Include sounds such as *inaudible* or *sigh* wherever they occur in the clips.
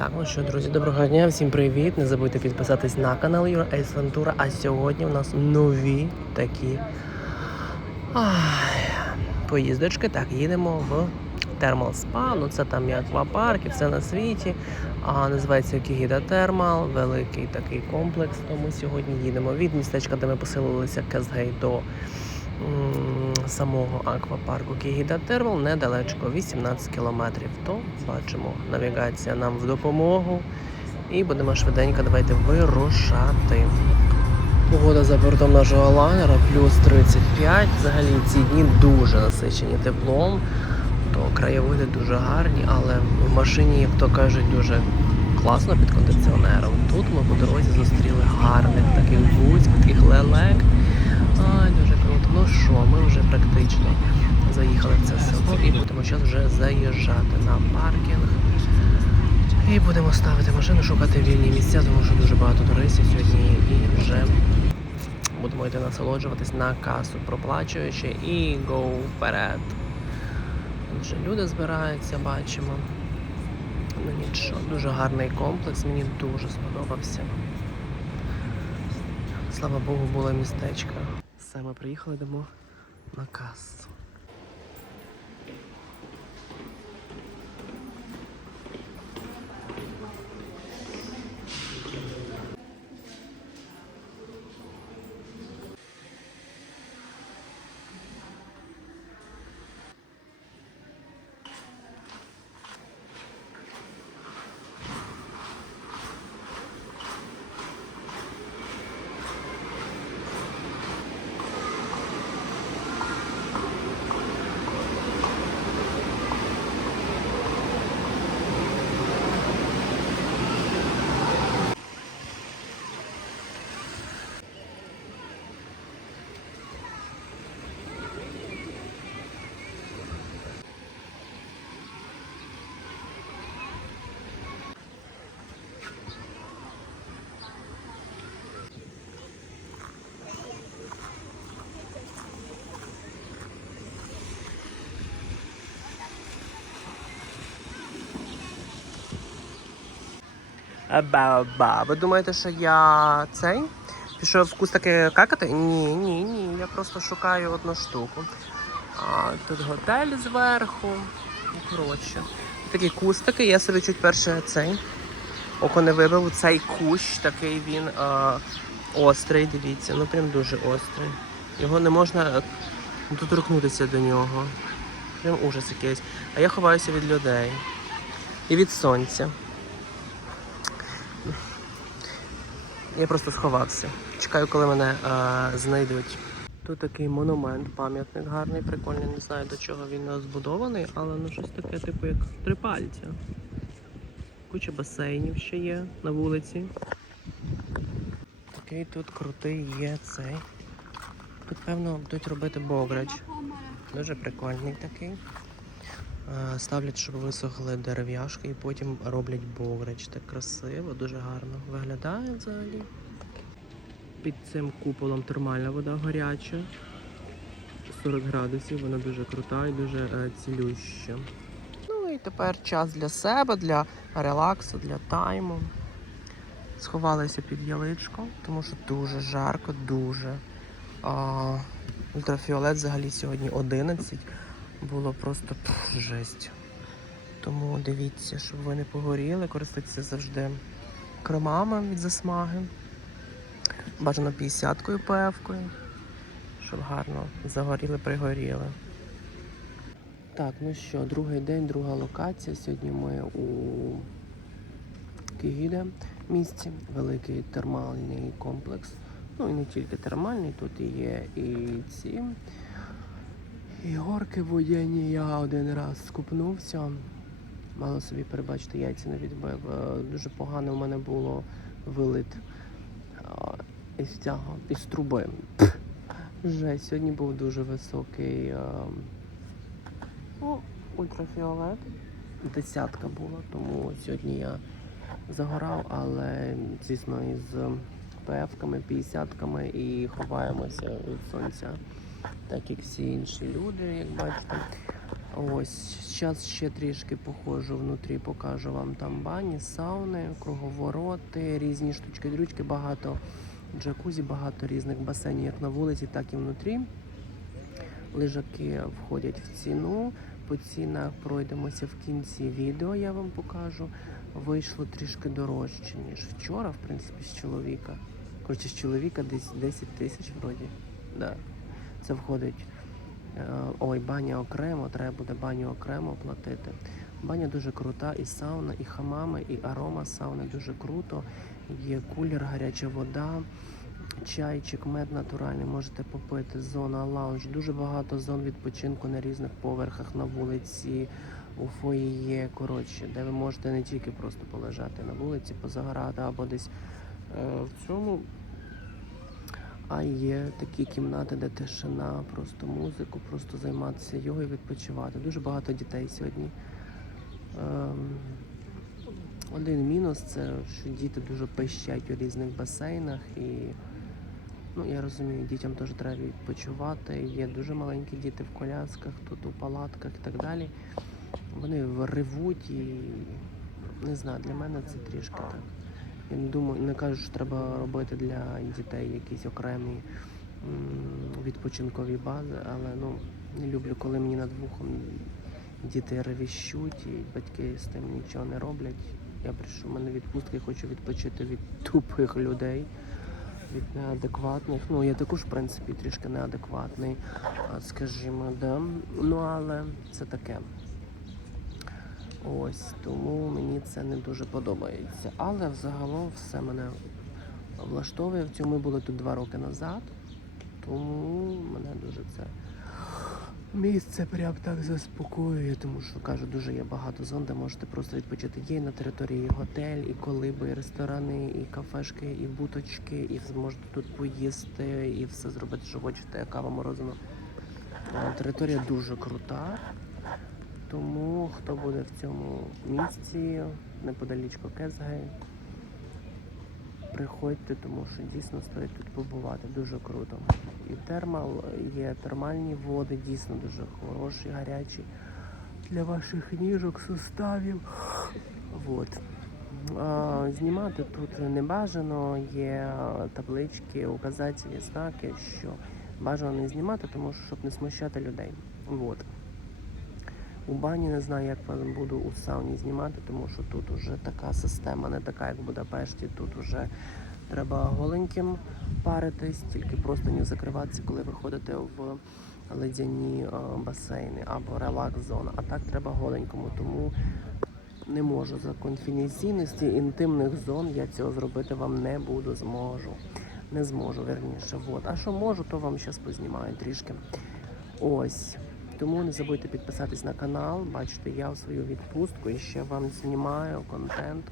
Так, ну що, друзі, доброго дня, всім привіт. Не забудьте підписатись на канал Юра Ейс Вентура. А сьогодні в нас нові такі ай, поїздочки. Так, їдемо в Термал Спа. Ну це там і аквапарк, і все на світі. А називається Кігіда Термал, великий такий комплекс. То ми сьогодні їдемо від містечка, де ми поселилися Кезгей до самого аквапарку Кігіда Термал недалечко, 18 кілометрів. То бачимо, навігація нам в допомогу. І будемо швиденько давайте вирушати. Погода за бортом нашого лайнера плюс 35. Взагалі ці дні дуже насичені теплом, то краєвиди дуже гарні, але в машині, як то кажуть, дуже класно під кондиціонером. Тут ми по дорозі зустріли гарних таких гуськ, таких лелек. Ай, дуже круто. Ну що, ми вже практично заїхали в це село і будемо зараз вже заїжджати на паркінг. І будемо ставити машину, шукати вільні місця, тому що дуже багато туристів сьогодні і вже будемо йти насолоджуватись на касу, проплачуючи і go вперед. Вже люди збираються, бачимо. Ну нічого, дуже гарний комплекс, мені дуже сподобався. Слава Богу, було містечко. Ми приїхали, йдемо на касу. Ба-ба. Ви думаєте, що я цей? Пішов вкус таки какати? Ні, ні, ні. Я просто шукаю одну штуку. А, тут готель зверху. Ну, коротше. Такі кустики, я собі чуть перше цей. Око не вибив. Цей кущ такий він а, острий, дивіться, ну прям дуже острий. Його не можна е, доторкнутися до нього. Прям ужас якийсь. А я ховаюся від людей. І від сонця. Я просто сховався. Чекаю, коли мене е, знайдуть. Тут такий монумент, пам'ятник гарний, прикольний. Не знаю до чого він збудований, але ну щось таке, типу, як три пальця. Куча басейнів ще є на вулиці. Такий тут крутий є цей. Тут, певно, будуть робити бограч. Дуже прикольний такий. Е, Ставлять, щоб висохли дерев'яшки і потім роблять бограч. Так красиво, дуже гарно виглядає взагалі. Під цим куполом термальна вода гаряча. 40 градусів, вона дуже крута і дуже е, цілюща. Ну і тепер час для себе, для релаксу, для тайму. Сховалися під яличку, тому що дуже жарко, дуже. А, ультрафіолет взагалі сьогодні 11 було просто пф, жесть. Тому дивіться, щоб ви не погоріли, користуйтеся завжди кремами від засмаги. Бажано 50-кою ПФ-кою, щоб гарно загоріли, пригоріли. Так, ну що, другий день, друга локація. Сьогодні ми у Кигіде місці, великий термальний комплекс. Ну і не тільки термальний, тут і є і ці і горки водяні. Я один раз скупнувся. Мало собі перебачити, яйця не відбив. Е, Дуже погано в мене було вилит е, із цього, із труби. Жесть, сьогодні був дуже високий е, ну, ультрафіолет. Десятка була, тому сьогодні я загорав, але звісно із ПФ-ками, 50-ками і ховаємося від сонця, так як всі інші люди, як бачите. Ось, зараз ще трішки походжу внутрі, покажу вам там бані, сауни, круговороти, різні штучки, дрючки, багато джакузі, багато різних басейнів, як на вулиці, так і внутрі. Лежаки входять в ціну. По цінах пройдемося в кінці відео, я вам покажу. Вийшло трішки дорожче, ніж вчора, в принципі, з чоловіка. Коротше, з чоловіка десь 10 тисяч вроді. Да. Це входить. е, Ой, баня окремо, треба буде баню окремо платити. Баня дуже крута, і сауна, і хамами, і арома сауни дуже круто. Є кулер, гаряча вода, чайчик, мед натуральний, можете попити. Зона лаунж. Дуже багато зон відпочинку на різних поверхах, на вулиці, у фоє. Коротше, де ви можете не тільки просто полежати на вулиці, позагорати або десь е, в цьому. А є такі кімнати, де тишина, просто музику, просто займатися йогою, відпочивати. Дуже багато дітей сьогодні. Ем, один мінус це, що діти дуже пищать у різних басейнах і ну, я розумію, дітям теж треба відпочивати. Є дуже маленькі діти в колясках, тут у палатках і так далі. Вони ревуть і не знаю, для мене це трішки так. Я не думаю, не кажу, що треба робити для дітей якісь окремі відпочинкові бази, але ну не люблю, коли мені над вухом діти ревіщуть і батьки з тим нічого не роблять. Я прийшов, у мене відпустка, я хочу відпочити від тупих людей, від неадекватних. Ну, я також, в принципі, трішки неадекватний, скажімо, да. Ну, але це таке. Ось, тому мені це не дуже подобається. Але взагалом все мене влаштовує. В цьому ми були тут два роки назад, тому мене дуже це місце прям так заспокоює, тому що кажу, дуже є багато зон, де можете просто відпочити. Є на території готель, і колиби, і ресторани, і кафешки, і буточки, і зможете тут поїсти, і все зробити, що хочете, кава морозиво. Е, Територія дуже крута. Тому хто буде в цьому місці, неподалічко Кезгей, приходьте, тому що дійсно стоїть тут побувати. Дуже круто. І термал, є термальні води, дійсно дуже хороші, гарячі для ваших ніжок, суставів. Вот. Знімати тут не бажано, є таблички, указательні знаки, що бажано не знімати, тому що щоб не смущати людей. Вот. У бані не знаю, як буду у сауні знімати, тому що тут уже така система, не така, як в Будапешті. Тут уже треба голеньким паритись, тільки просто не закриватися, коли ви ходите в ледяні е, басейни або релакс-зона. А так треба голенькому, тому не можу за конфіденційності інтимних зон я цього зробити вам не буду, зможу. Не зможу, верніше. Вот. А що можу, то вам зараз познімаю трішки. Ось. Тому не забудьте підписатись на канал. Бачите, я в свою відпустку і ще вам знімаю контент.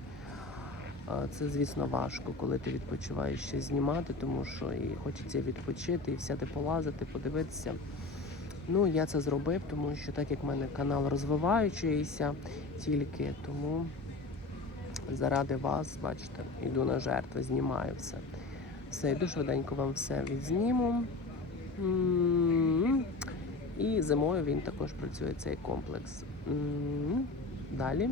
Це, звісно, важко, коли ти відпочиваєш ще знімати, тому що і хочеться відпочити, і взяти полазити, подивитися. Ну, я це зробив, тому що так як в мене канал розвиваючийся тільки, тому заради вас, бачите, йду на жертви, знімаю все. Все, йду швиденько вам все відзніму. М, І зимою він також працює цей комплекс. Далі.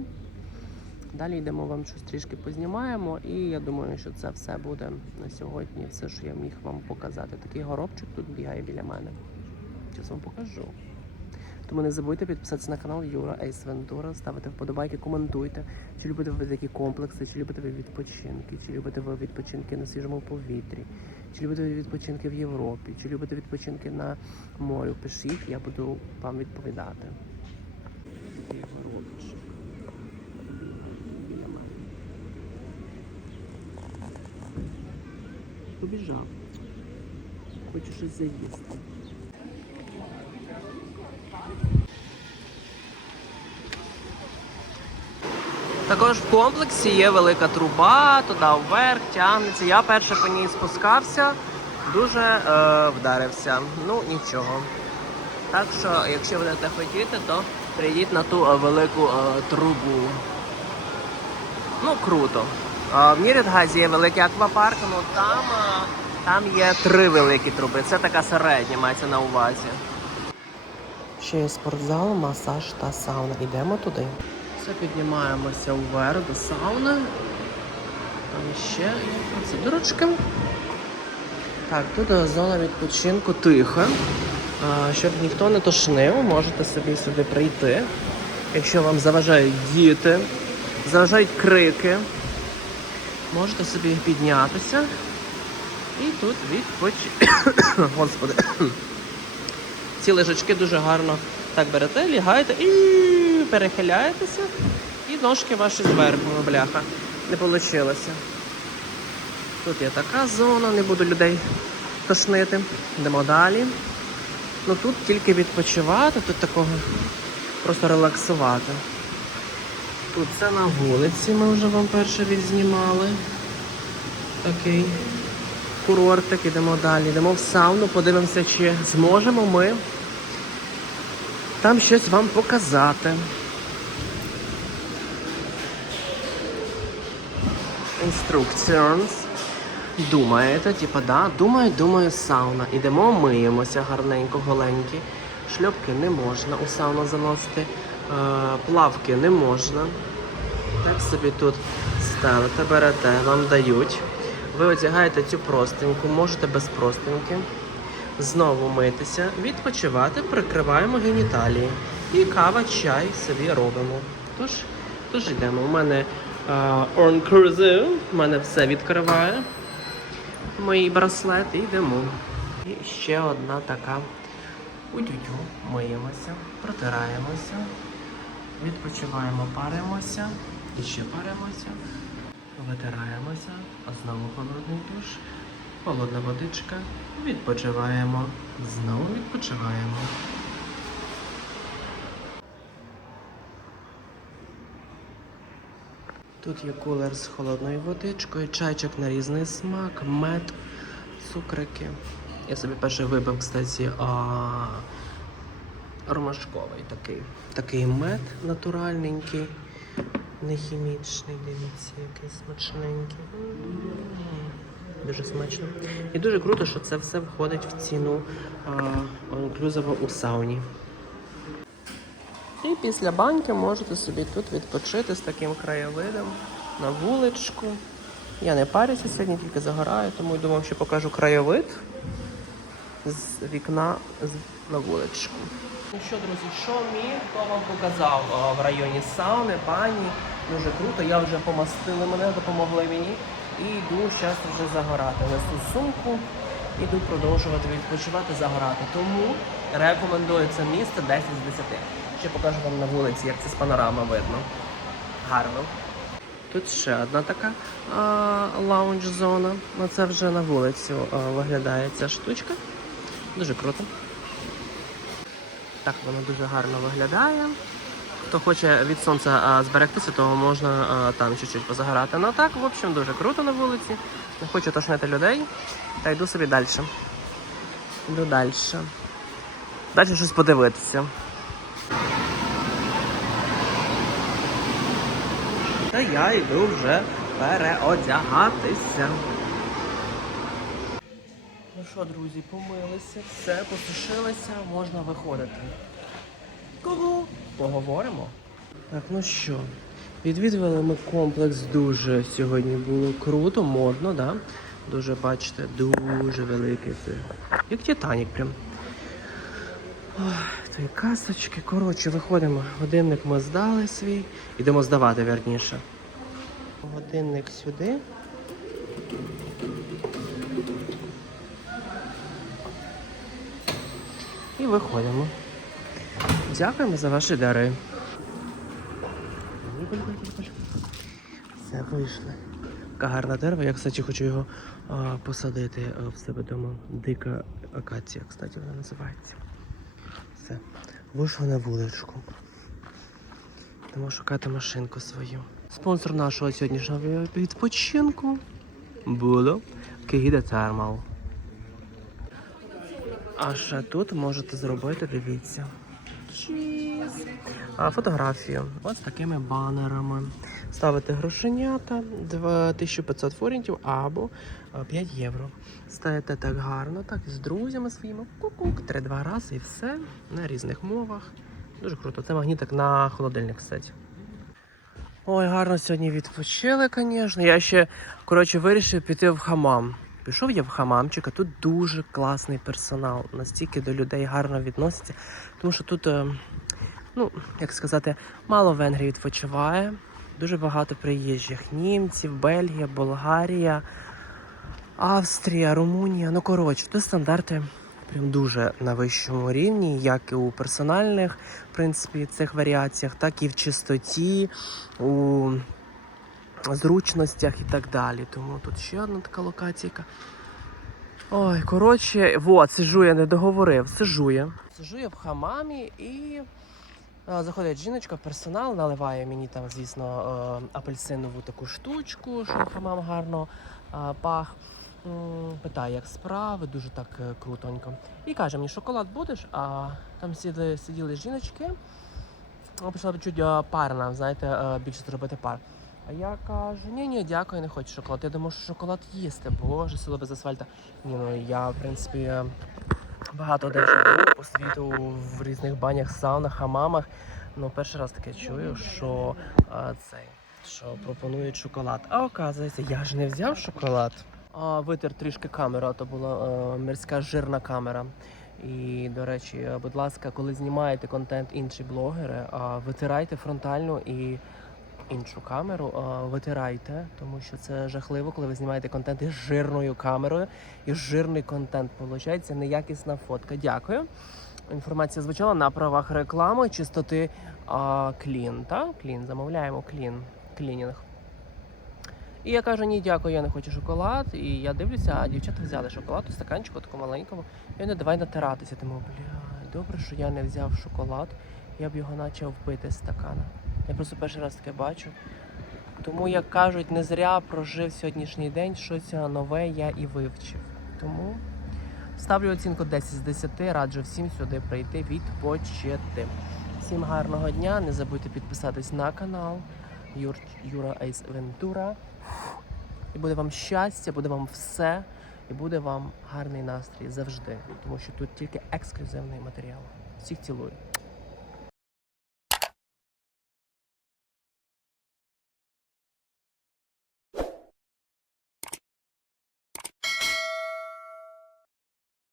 Далі йдемо вам щось трішки познімаємо, і я думаю, що це все буде на сьогодні. Все, що я міг вам показати. Такий горобчик тут бігає біля мене. Зараз вам покажу. Тому не забудьте підписатися на канал Юра Ейс Вентура, ставити вподобайки, коментуйте, чи любите ви такі комплекси, чи любите ви відпочинки, чи любите ви відпочинки на свіжому повітрі, чи любите ви відпочинки в Європі, чи любите відпочинки на морі. Пишіть, я буду вам відповідати. Побіжав. Хочу щось заїсти. Також в комплексі є велика труба, туди вверх тягнеться. Я перше по ній спускався, дуже е, вдарився. Ну нічого. Так що, якщо будете хотіти, то прийдіть на ту е, велику е, трубу. Ну, круто. А, в Мірітгазі є великий аквапарк, ну там, е, там є три великі труби. Це така середня, мається на увазі. Ще є спортзал, масаж та сауна. Йдемо туди. Все піднімаємося вверх до сауни. Там ще процедурочки. Так, тут зона відпочинку тиха. Щоб ніхто не тошнив, можете собі сюди прийти. Якщо вам заважають діти, заважають крики, можете собі піднятися і тут відпоч... *coughs* Господи. *coughs* Ці лежачки дуже гарно так берете, лягаєте і перехиляєтеся, і ножки ваші зверху, бляха. Не вийшло. Тут є така зона, не буду людей тошнити. Йдемо далі. Ну тут тільки відпочивати, тут такого просто релаксувати. Тут це на вулиці, ми вже вам перше відзнімали. Такий курортик, ідемо далі. Йдемо в сауну, подивимося, чи зможемо ми там щось вам показати. Instructions. Думаєте, типа, да? Думаю, думаю, сауна. Ідемо, миємося гарненько, голенькі. Шльопки не можна у сауну заносити, е, плавки не можна. Так собі тут ставите, берете, вам дають. Ви одягаєте цю простинку, можете без простинки. Знову митися, відпочивати, прикриваємо геніталії. І кава, чай собі робимо. Тож, тож йдемо. У мене uh, cruise, у мене все відкриває. Мої браслети йдемо. І ще одна така утютю. Миємося, протираємося, відпочиваємо, паримося, і ще паримося, витираємося, а знову холодний душ, холодна водичка, відпочиваємо, знову відпочиваємо. Тут є кулер з холодною водичкою, чайчик на різний смак, мед, цукрики. Я собі перший випив, кстати, а, ромашковий такий. Такий мед натуральненький, не хімічний, дивіться, який смачненький. Дуже смачно. І дуже круто, що це все входить в ціну інклюзиво у сауні. І після баньки можете собі тут відпочити з таким краєвидом на вуличку. Я не парюся сьогодні, тільки загораю, тому думав, що покажу краєвид з вікна на вуличку. Ну що, друзі, що міг, то вам показав в районі сауни, бані. Дуже круто. Я вже помастили мене, допомогли мені. І йду зараз вже загорати. Несу сумку, іду продовжувати відпочивати, загорати. Тому рекомендую це місце 10 з 10. Ще покажу вам на вулиці, як це з панорами видно. Гарно. Тут ще одна така лаунж-зона. Це вже на вулицю а, виглядає ця штучка. Дуже круто. Так воно дуже гарно виглядає. Хто хоче від сонця зберегтися, то можна там чуть-чуть позагорати. Ну так, в общем, дуже круто на вулиці. Не хочу тошнити людей. Та йду собі далі. Йду далі. Далі щось подивитися. Та я йду вже переодягатися. Ну що, друзі, помилися, все, посушилися, можна виходити. Кого? Поговоримо. Так, ну що, відвідували ми комплекс дуже сьогодні було круто, модно, да? Дуже, бачите, дуже великий. Як Титанік прям. Та касочки. Коротше, виходимо. Годинник ми здали свій. Ідемо здавати, верніше. Годинник сюди. І виходимо. Дякуємо за ваші дари. Все, вийшли. Яка гарна дерево. Я, кстати, хочу його а, посадити в себе вдома. Дика акація, кстати, вона називається. Все. Вийшов на вуличку. Йдемо шукати машинку свою. Спонсор нашого сьогоднішнього відпочинку було Кигіда Термал. А ще тут можете зробити, дивіться. Фотографію. Ось такими банерами. Ставите грошенята 1500 форінтів або 5 євро. Ставите так гарно, так з друзями своїми. Кук-кук, три-два рази і все на різних мовах. Дуже круто. Це магнітик на холодильник, кстати. Ой, гарно сьогодні відпочили, звісно. Я ще коротше вирішив піти в хамам. Пішов я в хамамчик, а тут дуже класний персонал. Настільки до людей гарно відносяться. Тому що тут, е, ну, як сказати, мало венгрів відпочиває. Дуже багато приїжджих німців, Бельгія, Болгарія, Австрія, Румунія. Ну, коротше, тут стандарти прям дуже на вищому рівні, як і у персональних, в принципі, цих варіаціях, так і в чистоті, у зручностях і так далі. Тому тут ще одна така локаційка. Ой, коротше, вот, сижу, я не договорив. Сижу я. Сижу я в хамамі і е, заходить жіночка, персонал, наливає мені там, звісно, е, апельсинову таку штучку, щоб хамам гарно е, пах. Питає, як справи, дуже так крутонько. І каже мені, шоколад будеш, а там сиділи, сиділи жіночки. Почала чуть пар нам, знаєте, більше зробити пар. А я кажу, ні, ні, дякую, не хочу шоколад. Я думаю, що шоколад їсти, боже, село без асфальта. Ні, ну я, в принципі, багато де живу по світу в різних банях, саунах, хамамах. Ну, перший раз таке чую, що а, цей, що пропонують шоколад. А оказується, я ж не взяв шоколад. А, витер трішки камеру, а то була е, мирська жирна камера. І, до речі, будь ласка, коли знімаєте контент інші блогери, а, витирайте фронтальну і іншу камеру, витирайте, тому що це жахливо, коли ви знімаєте контент із жирною камерою, і жирний контент виходить, неякісна фотка. Дякую. Інформація звучала на правах реклами, чистоти клін. Та? Клін, замовляємо клін, клінінг. І я кажу, ні, дякую, я не хочу шоколад. І я дивлюся, а дівчата взяли шоколад у стаканчику такому маленькому. І вони давай натиратися. Тому, бля, добре, що я не взяв шоколад. Я б його почав пити з стакана. Я просто перший раз таке бачу. Тому, як кажуть, не зря прожив сьогоднішній день, щось нове я і вивчив. Тому ставлю оцінку 10 з 10, раджу всім сюди прийти відпочити. Всім гарного дня, не забудьте підписатись на канал Юр, Юра Ейс Вентура. І буде вам щастя, буде вам все, і буде вам гарний настрій завжди. Тому що тут тільки ексклюзивний матеріал. Всіх цілую.